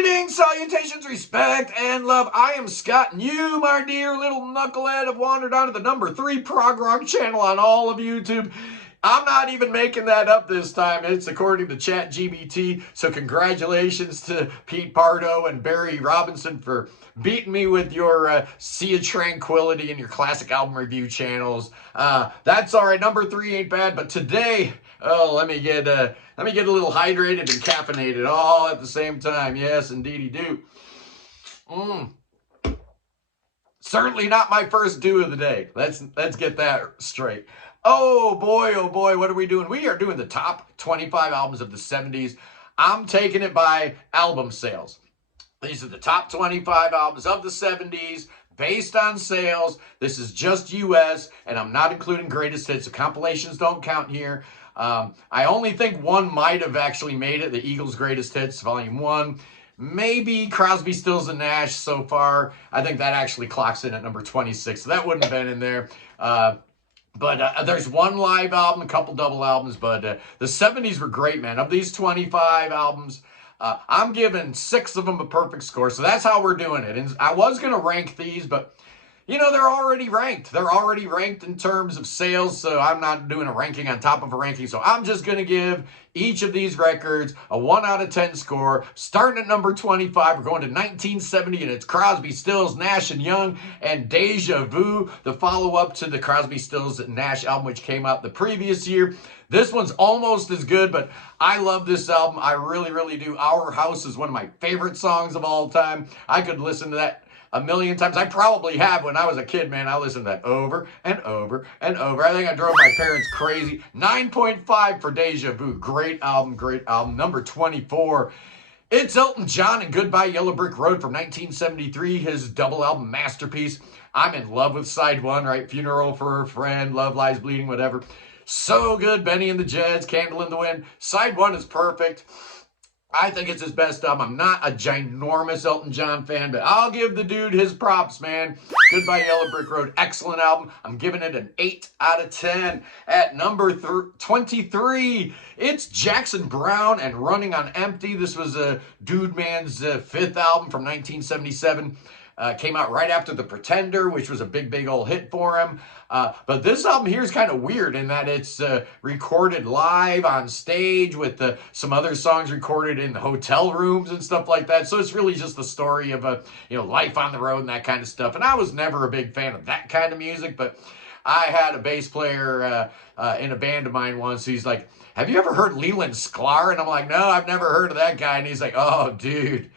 Greetings, salutations, respect, and love. I am Scott, and you, my dear little knucklehead, have wandered onto the number 3 prog rock channel on all of YouTube. I'm not even making that up this time. It's according to ChatGPT. So congratulations to Pete Pardo and Barry Robinson for beating me with your Sea of Tranquility and your classic album review channels. That's all right. Number 3 ain't bad. But today, let me get a little hydrated and caffeinated all at the same time. Yes, indeedy do. Certainly not my first do of the day. Let's get that straight. Oh boy, what are we doing? We are doing the top 25 albums of the 70s. I'm taking it by album sales. These are the top 25 albums of the 70s based on sales. This is just US, and I'm not including greatest hits. The compilations don't count here. I only think one might have actually made it, the Eagles' Greatest Hits, Volume 1. Maybe Crosby, Stills, and Nash so far. I think that actually clocks in at number 26, so that wouldn't have been in there. But there's one live album, a couple double albums, but the 70s were great, man. Of these 25 albums, I'm giving 6 of them a perfect score, so that's how we're doing it. And I was going to rank these, but you know, they're already ranked. They're already ranked in terms of sales, so I'm not doing a ranking on top of a ranking. So I'm just going to give each of these records a 1 out of 10 score. Starting at number 25, we're going to 1970, and it's Crosby, Stills, Nash & Young, and Deja Vu, the follow-up to the Crosby, Stills, and Nash album, which came out the previous year. This one's almost as good, but I love this album. I really, really do. Our House is one of my favorite songs of all time. I could listen to that a million times. I probably have when I was a kid, man. I listened to that over and over and over. I think I drove my parents crazy. 9.5 for Deja Vu. Great album, great album. Number 24. It's Elton John and Goodbye Yellow Brick Road from 1973, his double album masterpiece. I'm in love with side 1, right? Funeral for a Friend, Love Lies Bleeding, whatever. So good. Benny and the Jets, Candle in the Wind. Side 1 is perfect. I think it's his best album. I'm not a ginormous Elton John fan, but I'll give the dude his props, man. Goodbye Yellow Brick Road, excellent album. I'm giving it an 8 out of 10. At number 23, it's Jackson Browne and Running on Empty. This was a Dude Man's 5th album from 1977. Came out right after The Pretender, which was a big old hit for him. But this album here is kind of weird in that it's recorded live on stage with some other songs recorded in the hotel rooms and stuff like that. So it's really just the story of life on the road and that kind of stuff. And I was never a big fan of that kind of music, but I had a bass player in a band of mine once. He's like, "Have you ever heard Leland Sklar?" And I'm like, "No, I've never heard of that guy." And he's like, "Oh, dude,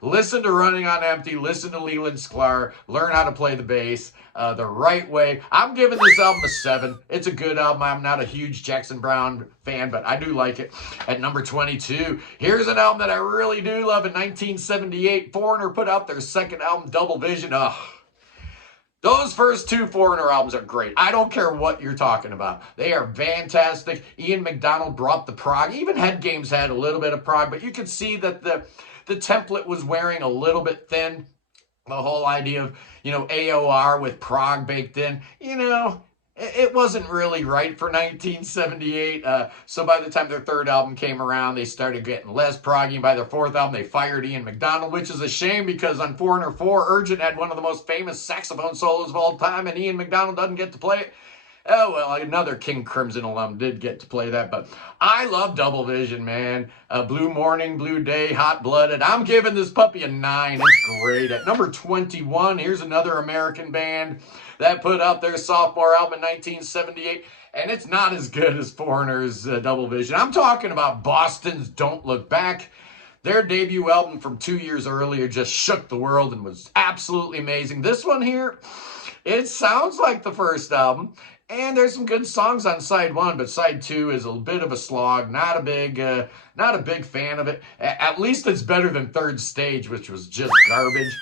listen to Running on Empty, listen to Leland Sklar, learn how to play the bass the right way." I'm giving this album a 7. It's a good album. I'm not a huge Jackson Browne fan, but I do like it. At number 22, here's an album that I really do love. In 1978, Foreigner put out their second album, Double Vision. Those first 2 Foreigner albums are great. I don't care what you're talking about. They are fantastic. Ian McDonald brought the prog. Even Head Games had a little bit of prog, but you could see that the template was wearing a little bit thin. The whole idea of, AOR with prog baked in, it wasn't really right for 1978. So by the time their 3rd album came around, they started getting less proggy. By their 4th album, they fired Ian McDonald, which is a shame because on Foreigner 4, Urgent had one of the most famous saxophone solos of all time, and Ian McDonald doesn't get to play it. Oh, well, another King Crimson alum did get to play that, but I love Double Vision, man. Blue Morning, Blue Day, Hot Blooded. I'm giving this puppy a 9. It's great. At number 21, here's another American band that put out their sophomore album in 1978, and it's not as good as Foreigner's Double Vision. I'm talking about Boston's Don't Look Back. Their debut album from 2 years earlier just shook the world and was absolutely amazing. This one here, it sounds like the first album. And there's some good songs on side 1, but side 2 is a bit of a slog. Not a big fan of it. At least it's better than Third Stage, which was just garbage.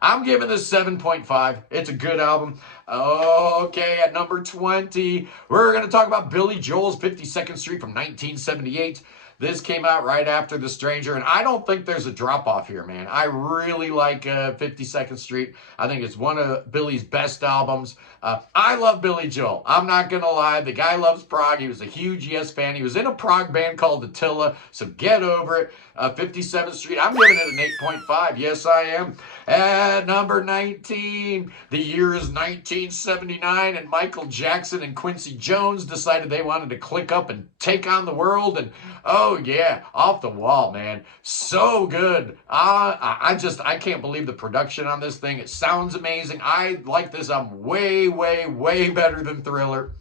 I'm giving this 7.5. It's a good album. Okay, at number 20, we're going to talk about Billy Joel's 52nd Street from 1978. This came out right after The Stranger, and I don't think there's a drop-off here, man. I really like 52nd Street. I think it's one of Billy's best albums. I love Billy Joel. I'm not going to lie. The guy loves prog. He was a huge Yes fan. He was in a prog band called Attila, so get over it. 57th Street, I'm giving it an 8.5. Yes, I am. At number 19, the year is 1979, and Michael Jackson and Quincy Jones decided they wanted to click up and take on the world, and oh yeah, off the wall, man. So good. I can't believe the production on this thing. It sounds amazing. I like this album way, way, way better than Thriller.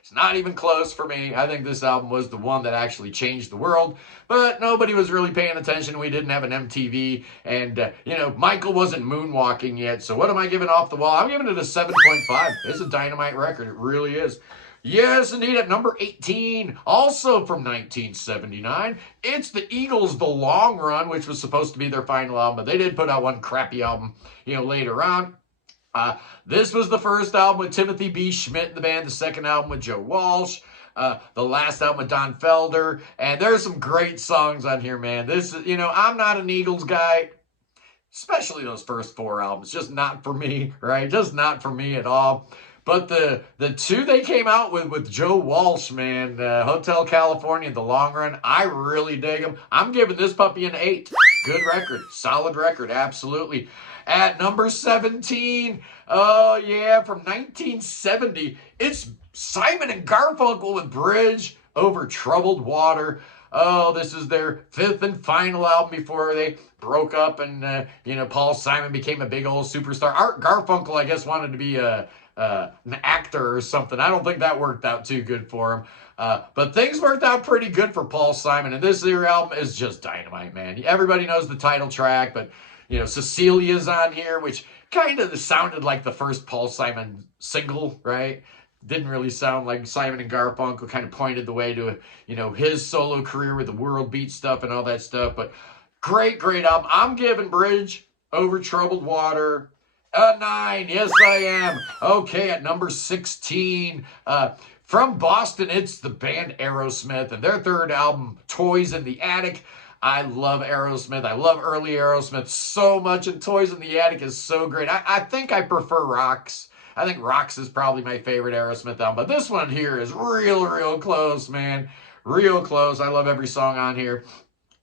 It's not even close for me. I think this album was the one that actually changed the world, but nobody was really paying attention. We didn't have an MTV, and, Michael wasn't moonwalking yet, so what am I giving Off the Wall? I'm giving it a 7.5. It's a dynamite record. It really is. Yes, indeed, at number 18, also from 1979, it's the Eagles' The Long Run, which was supposed to be their final album, but they did put out one crappy album, later on. This was the first album with Timothy B. Schmidt in the band, the second album with Joe Walsh, the last album with Don Felder, and there's some great songs on here, man. This is, I'm not an Eagles guy, especially those first four albums, just not for me, right? Just not for me at all. But the two they came out with Joe Walsh, man, Hotel California, The Long Run, I really dig them. I'm giving this puppy an 8. Good record, solid record, absolutely. At number 17, oh yeah, from 1970, it's Simon and Garfunkel with Bridge Over Troubled Water. Oh, this is their fifth and final album before they broke up, and Paul Simon became a big old superstar. Art Garfunkel, I guess, wanted to be an actor or something. I don't think that worked out too good for him. But things worked out pretty good for Paul Simon, and this year album is just dynamite, man. Everybody knows the title track, but Cecilia's on here, which kind of sounded like the first Paul Simon single, right? Didn't really sound like Simon and Garfunkel, kind of pointed the way to, his solo career with the world beat stuff and all that stuff. But great, great album. I'm giving Bridge Over Troubled Water a 9. Yes, I am. Okay, at number 16, from Boston, it's the band Aerosmith and their third album, Toys in the Attic. I love Aerosmith. I love early Aerosmith so much, and Toys in the Attic is so great. I think I prefer Rocks. I think Rocks is probably my favorite Aerosmith album, but this one here is real, real close, man. Real close. I love every song on here.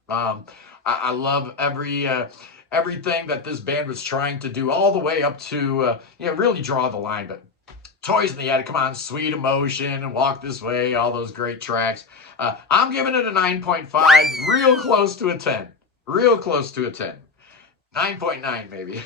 I love everything that this band was trying to do, all the way up to, really draw the line. But Toys in the Attic, come on, Sweet Emotion and Walk This Way, all those great tracks. I'm giving it a 9.5, real close to a 10. Real close to a 10. 9.9 maybe.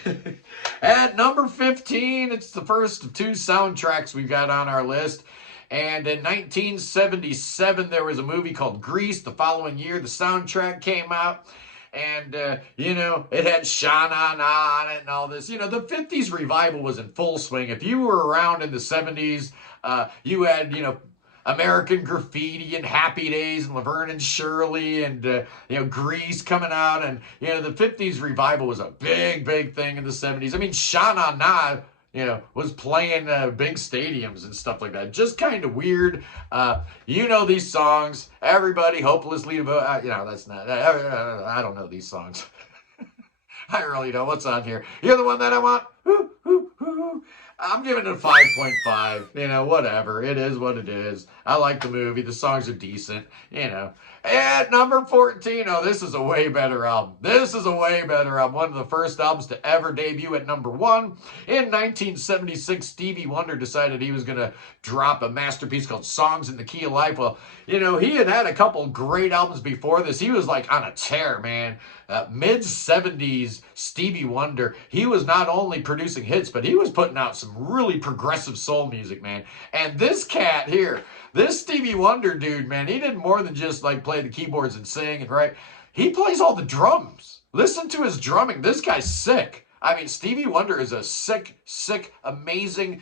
At number 15, it's the first of two soundtracks we've got on our list. And in 1977, there was a movie called Grease. The following year, the soundtrack came out. And, it had Sha-Na-Na on it and all this. The 50s revival was in full swing. If you were around in the 70s, you had, American Graffiti and Happy Days and Laverne and Shirley and, Grease coming out. And, the 50s revival was a big, big thing in the 70s. I mean, Sha-Na-Na, was playing big stadiums and stuff like that. Just kind of weird. These songs. Everybody hopelessly, that's not, I don't know these songs. I really don't. What's on here? You're the one that I want. I'm giving it a 5.5. Whatever. It is what it is. I like the movie. The songs are decent. At number 14, this is a way better album. This is a way better album. One of the first albums to ever debut at number 1. In 1976, Stevie Wonder decided he was going to drop a masterpiece called Songs in the Key of Life. Well, he had a couple great albums before this. He was like on a tear, man. Mid-70s Stevie Wonder, he was not only producing hits, but he was putting out some really progressive soul music, man. And this cat here, this Stevie Wonder dude, man, he did more than just like play the keyboards and sing, right? He plays all the drums. Listen to his drumming. This guy's sick. I mean, Stevie Wonder is a sick, amazing,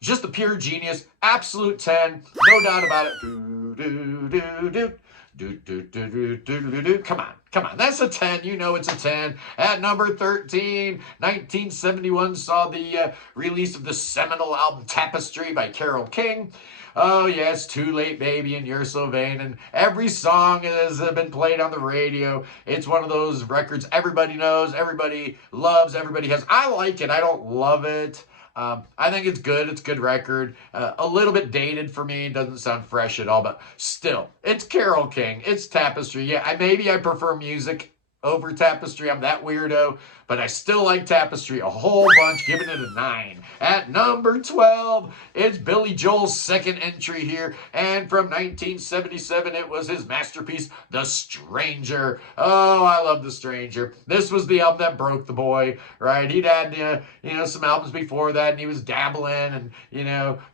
just a pure genius. Absolute 10. No doubt about it. Come on. That's a 10. It's a 10. At number 13, 1971 saw the release of the seminal album Tapestry by Carole King. Oh, yes, Too Late Baby and You're So Vain. And every song has been played on the radio. It's one of those records everybody knows, everybody loves, everybody has. I like it. I don't love it. I think it's good. It's a good record. A little bit dated for me. It doesn't sound fresh at all, but still, it's Carole King. It's Tapestry. Yeah, maybe I prefer music over Tapestry. I'm that weirdo, but I still like Tapestry a whole bunch, giving it a 9. At number 12, it's Billy Joel's second entry here, and from 1977, it was his masterpiece, The Stranger. Oh, I love The Stranger. This was the album that broke the boy, right? He'd had, some albums before that, and he was dabbling, and,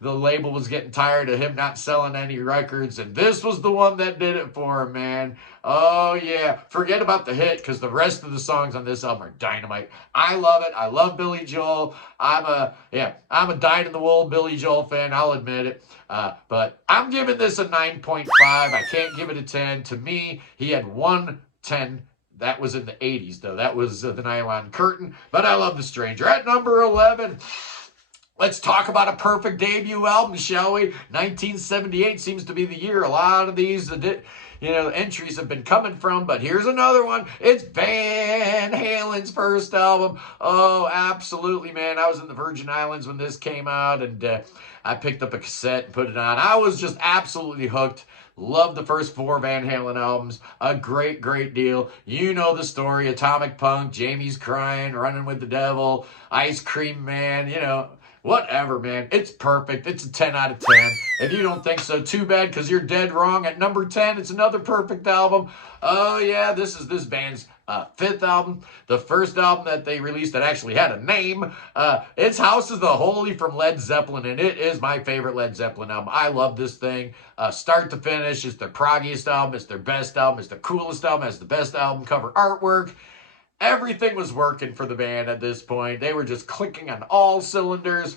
the label was getting tired of him not selling any records, and this was the one that did it for him, man. Oh, yeah. Forget about the hit, because the rest of the songs on this album are dynamite. I love it. I love Billy Joel. I'm a dyed-in-the-wool Billy Joel fan. I'll admit it. But I'm giving this a 9.5. I can't give it a 10. To me, he had one 10. That was in the 80s, though. That was the Nylon Curtain. But I love The Stranger. At number 11... let's talk about a perfect debut album, shall we? 1978 seems to be the year a lot of these, entries have been coming from, but here's another one. It's Van Halen's first album. Oh, absolutely, man. I was in the Virgin Islands when this came out, and I picked up a cassette and put it on. I was just absolutely hooked. Loved the first 4 Van Halen albums. A great, great deal. You know the story. Atomic Punk, Jamie's Crying, Running with the Devil, Ice Cream Man, whatever, man. It's perfect. It's a 10 out of 10. If you don't think so, too bad, because you're dead wrong. At number 10, it's another perfect album. Oh, yeah, this is this band's 5th album. The first album that they released that actually had a name. It's House of the Holy from Led Zeppelin, and it is my favorite Led Zeppelin album. I love this thing. Start to finish, it's their proggiest album. It's their best album. It's the coolest album. It's the best album cover artwork. Everything was working for the band at this point. They were just clicking on all cylinders.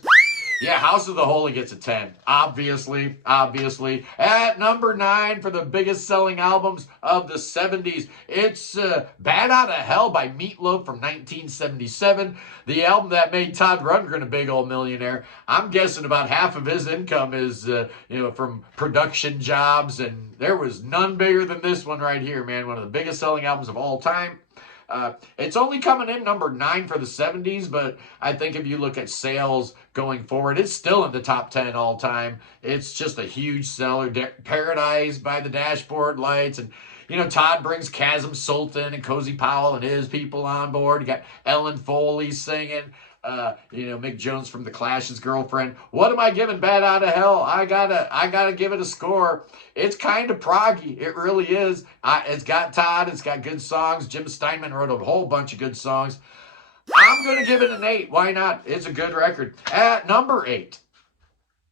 Yeah, House of the Holy gets a 10. Obviously. At number 9 for the biggest selling albums of the 70s, it's Bad Outta Hell by Meatloaf from 1977. The album that made Todd Rundgren a big old millionaire. I'm guessing about half of his income is, from production jobs, and there was none bigger than this one right here, man. One of the biggest selling albums of all time. It's only coming in number 9 for the 70s, but I think if you look at sales going forward, it's still in the top 10 all time. It's just a huge seller. Paradise by the Dashboard Lights, and Todd brings Chasm Sultan and Cozy Powell and his people on board. You got Ellen Foley singing. Mick Jones from The Clash's girlfriend. What am I giving Bad Outta Hell? I gotta give it a score. It's kind of proggy. It really is. It's got Todd. It's got good songs. Jim Steinman wrote a whole bunch of good songs. I'm gonna give it an 8. Why not? It's a good record. At number 8,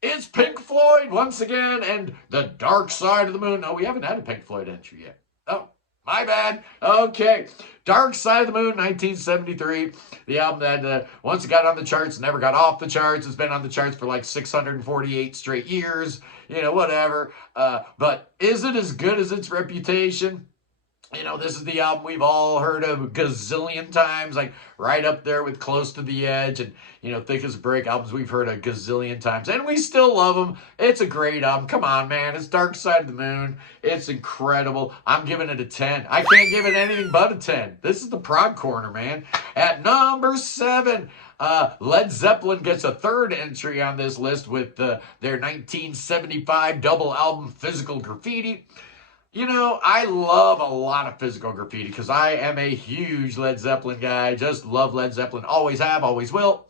it's Pink Floyd once again, and The Dark Side of the Moon. No, we haven't had a Pink Floyd entry yet. Oh, my bad. Okay. Dark Side of the Moon, 1973. The album that once it got on the charts, never got off the charts. It's been on the charts for like 648 straight years. Whatever. But is it as good as its reputation? This is the album we've all heard of a gazillion times, like right up there with Close to the Edge and, Thick as a Brick, albums we've heard a gazillion times. And we still love them. It's a great album. Come on, man. It's Dark Side of the Moon. It's incredible. I'm giving it a 10. I can't give it anything but a 10. This is the prog corner, man. At number 7, Led Zeppelin gets a 3rd entry on this list with their 1975 double album Physical Graffiti. I love a lot of Physical Graffiti because I am a huge Led Zeppelin guy. Just love Led Zeppelin. Always have, always will.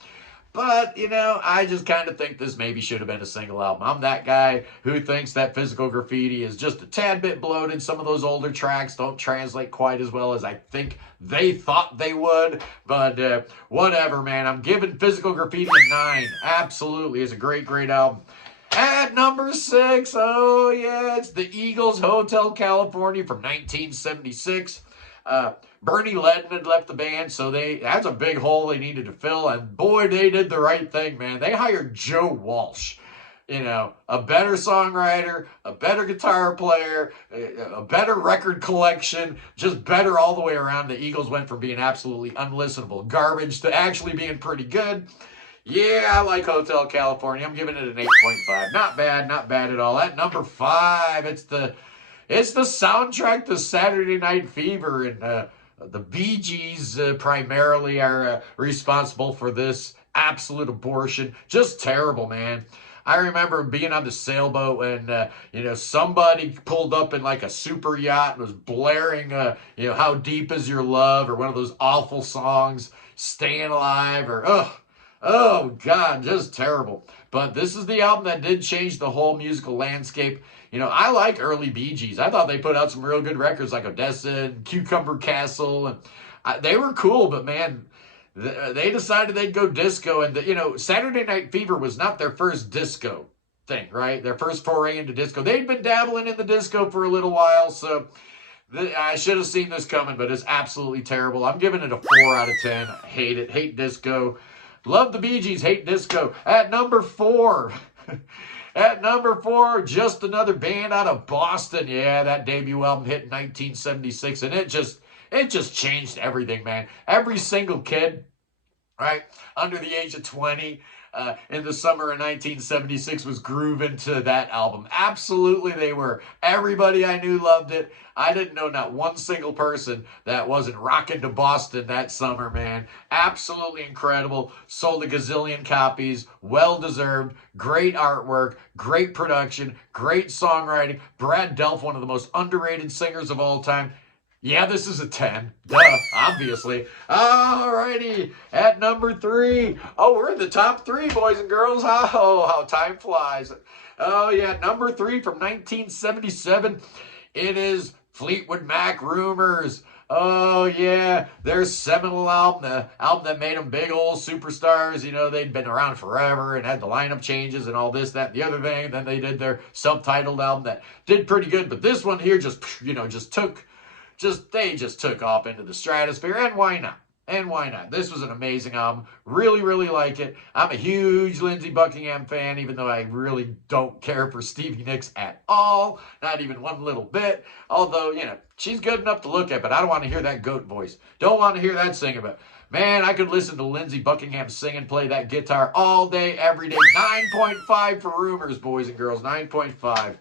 But, I just kind of think this maybe should have been a single album. I'm that guy who thinks that Physical Graffiti is just a tad bit bloated. Some of those older tracks don't translate quite as well as I think they thought they would. But whatever, man. I'm giving Physical Graffiti a 9. Absolutely. It's a great, great album. At number 6, oh yeah, it's the Eagles' Hotel California from 1976. Bernie Ledden had left the band, so that's a big hole they needed to fill, and boy, they did the right thing, man. They hired Joe Walsh. A better songwriter, a better guitar player, a better record collection, just better all the way around. The Eagles went from being absolutely unlistenable garbage to actually being pretty good. Yeah, I like Hotel California. I'm giving it an 8.5. Not bad at all. At number 5, it's the soundtrack to Saturday Night Fever, and the Bee Gees primarily are responsible for this absolute abortion. Just terrible, man. I remember being on the sailboat and somebody pulled up in like a super yacht and was blaring "How Deep Is Your Love" or one of those awful songs, "Staying Alive" or oh God, just terrible. But this is the album that did change the whole musical landscape. I like early Bee Gees. I thought they put out some real good records like Odessa and Cucumber Castle, and they were cool. But man, they decided they'd go disco, and Saturday Night Fever was not their first disco thing, right? Their first foray into disco. They'd been dabbling in the disco for a little while, so I should have seen this coming, but it's absolutely terrible. I'm giving it a 4 out of 10. I hate it. Hate disco. Love the Bee Gees. Hate disco. At number 4. At number 4, just another band out of Boston. Yeah, that debut album hit in 1976, and it just changed everything, man. Every single kid, right, under the age of 20, in the summer of 1976 was grooving to that album. Absolutely, they were. Everybody I knew loved it. I didn't know not one single person that wasn't rocking to Boston that summer, man. Absolutely incredible. Sold a gazillion copies. Well-deserved. Great artwork. Great production. Great songwriting. Brad Delph, one of the most underrated singers of all time. Yeah, this is a 10. Duh, obviously. Alrighty, at number 3. Oh, we're in the top 3, boys and girls. Oh, how time flies. Oh, yeah, number 3 from 1977. It is Fleetwood Mac, Rumors. Oh, yeah, their seminal album, the album that made them big old superstars. They'd been around forever and had the lineup changes and all this, that, and the other thing. Then they did their self-titled album that did pretty good. But this one here just took off into the stratosphere, and why not? This was an amazing album. Really, really like it. I'm a huge Lindsey Buckingham fan, even though I really don't care for Stevie Nicks at all. Not even one little bit. Although, she's good enough to look at, but I don't want to hear that goat voice. Don't want to hear that singing, but man, I could listen to Lindsey Buckingham sing and play that guitar all day, every day. 9.5 for Rumors, boys and girls. 9.5.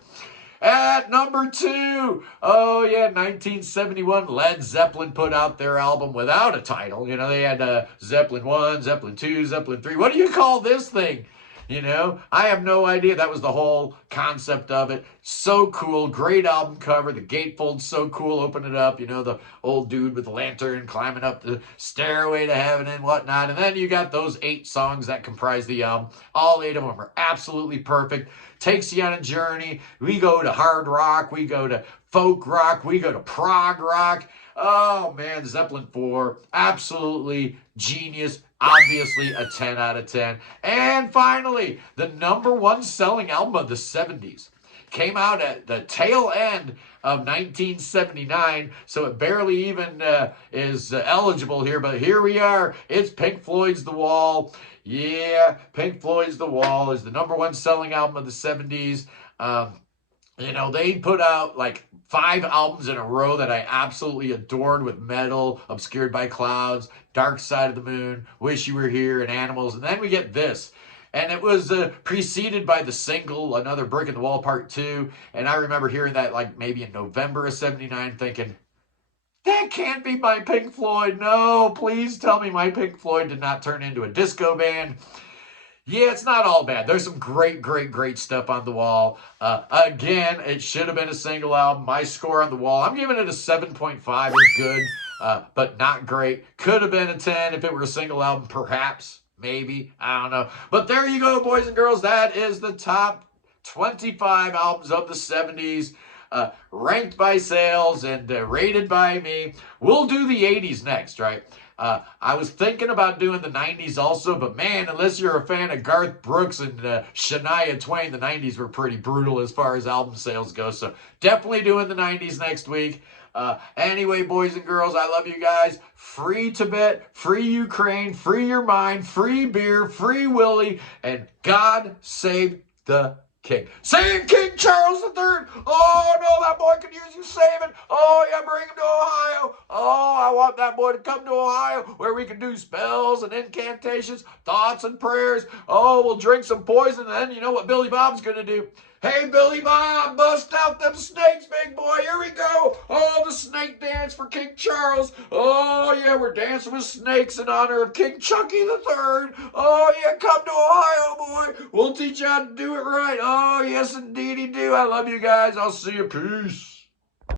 At number 2, oh yeah, 1971, Led Zeppelin put out their album without a title. They had Zeppelin 1, Zeppelin 2, Zeppelin 3. What do you call this thing? I have no idea. That was the whole concept of it. So cool. Great album cover. The gatefold's so cool. Open it up. The old dude with the lantern climbing up the stairway to heaven and whatnot. And then you got those 8 songs that comprise the album. All 8 of them are absolutely perfect. Takes you on a journey. We go to hard rock. We go to folk rock. We go to prog rock. Oh, man, Zeppelin 4. Absolutely genius. Obviously a 10 out of 10. And finally, the number 1 selling album of the 70s. Came out at the tail end of 1979, so it barely even is eligible here. But here we are. It's Pink Floyd's The Wall. Yeah, Pink Floyd's The Wall is the number 1 selling album of the 70s. They put out like 5 albums in a row that I absolutely adored, with Metal, Obscured by Clouds, Dark Side of the Moon, Wish You Were Here, and Animals. And then we get this. And it was preceded by the single, Another Brick in the Wall Part 2. And I remember hearing that like maybe in November of 79, thinking, that can't be my Pink Floyd. No, please tell me my Pink Floyd did not turn into a disco band. Yeah, it's not all bad. There's some great, great, great stuff on The Wall. Again, it should have been a single album. My score on The Wall, I'm giving it a 7.5. It's good, but not great. Could have been a 10 if it were a single album, perhaps, maybe. I don't know. But there you go, boys and girls. That is the top 25 albums of the 70s. Ranked by sales and rated by me. We'll do the 80s next, right? I was thinking about doing the 90s also, but man, unless you're a fan of Garth Brooks and Shania Twain, the 90s were pretty brutal as far as album sales go. So definitely doing the 90s next week. Anyway, boys and girls, I love you guys. Free Tibet, free Ukraine, free your mind, free beer, free Willie, and God save the King. Save King Charles III. Oh, no, that boy could use you saving. Oh, yeah, bring him to Ohio. Oh, I want want that boy to come to Ohio where we can do spells and incantations, thoughts and prayers. Oh, we'll drink some poison, and then you know what Billy Bob's going to do? Hey, Billy Bob, bust out them snakes, big boy. Here we go. Oh, the snake dance for King Charles. Oh, yeah, we're dancing with snakes in honor of King Chucky the Third. Oh, yeah, come to Ohio, boy. We'll teach you how to do it right. Oh, yes, indeedy do. I love you guys. I'll see you. Peace.